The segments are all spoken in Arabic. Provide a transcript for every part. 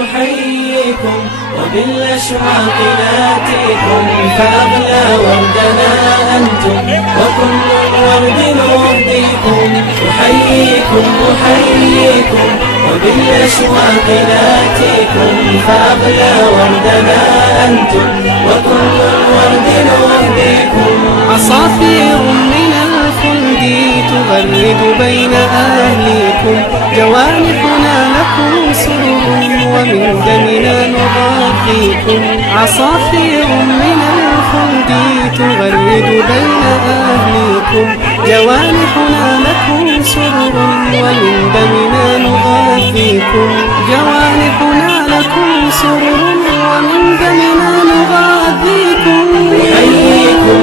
أحييكم وبالأشواق ناتيكم، فأغلى وردنا أنتم وكل الورد نهديكم. أحييكم وبالأشواق ناتيكم، فأغلى وردنا أنتم وكل الورد نهديكم. عصافير من الخلد تغرد بين أهليكم، جوانحنا لكم سرور ومن دمنا نغذيكم. عصافير من الخلد تغرد بين أهليكم، جوانحنا لكم سرور ومن دمنا نغذيكم. جوانحنا لكم سرور ومن دمنا نغذيكم. أحييكم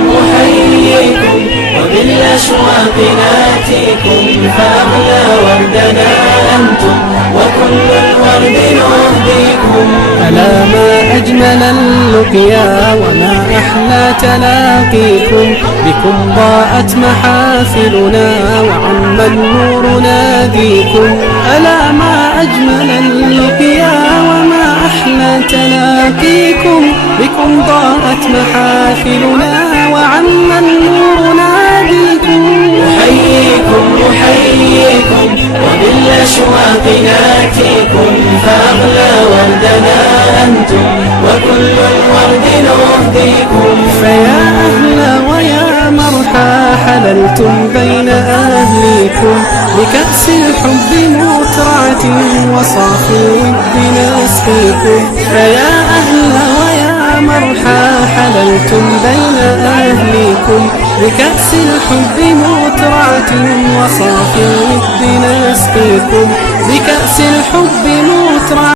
وبالأشواق ناتيكم، فأغلى وردنا أنتم وكل الورد نهديكم. ألا ما أجمل اللقيا وما أحلى تلاقيكم، بكم ضاءت محافلنا وعم النور ناديكم. ألا ما أجمل اللقيا وما أحلى تلاقيكم، بكم ضاءت محافلنا وعم النور ناديكم. أحييكم وبالأشواق ناتيكم، فأغلى وردنا أنتم وكل الورد نهديكم. فيا أهلا ويا مرحى حللتم بين أهليكم، بكأس الحب مترعة وصافي الود نسقيكم. فيا أهلا ويا مرحى حللتم بين أهليكم، بكأس الحب مترعة وصافي الود نسقيكم. بكأس الحب مترعة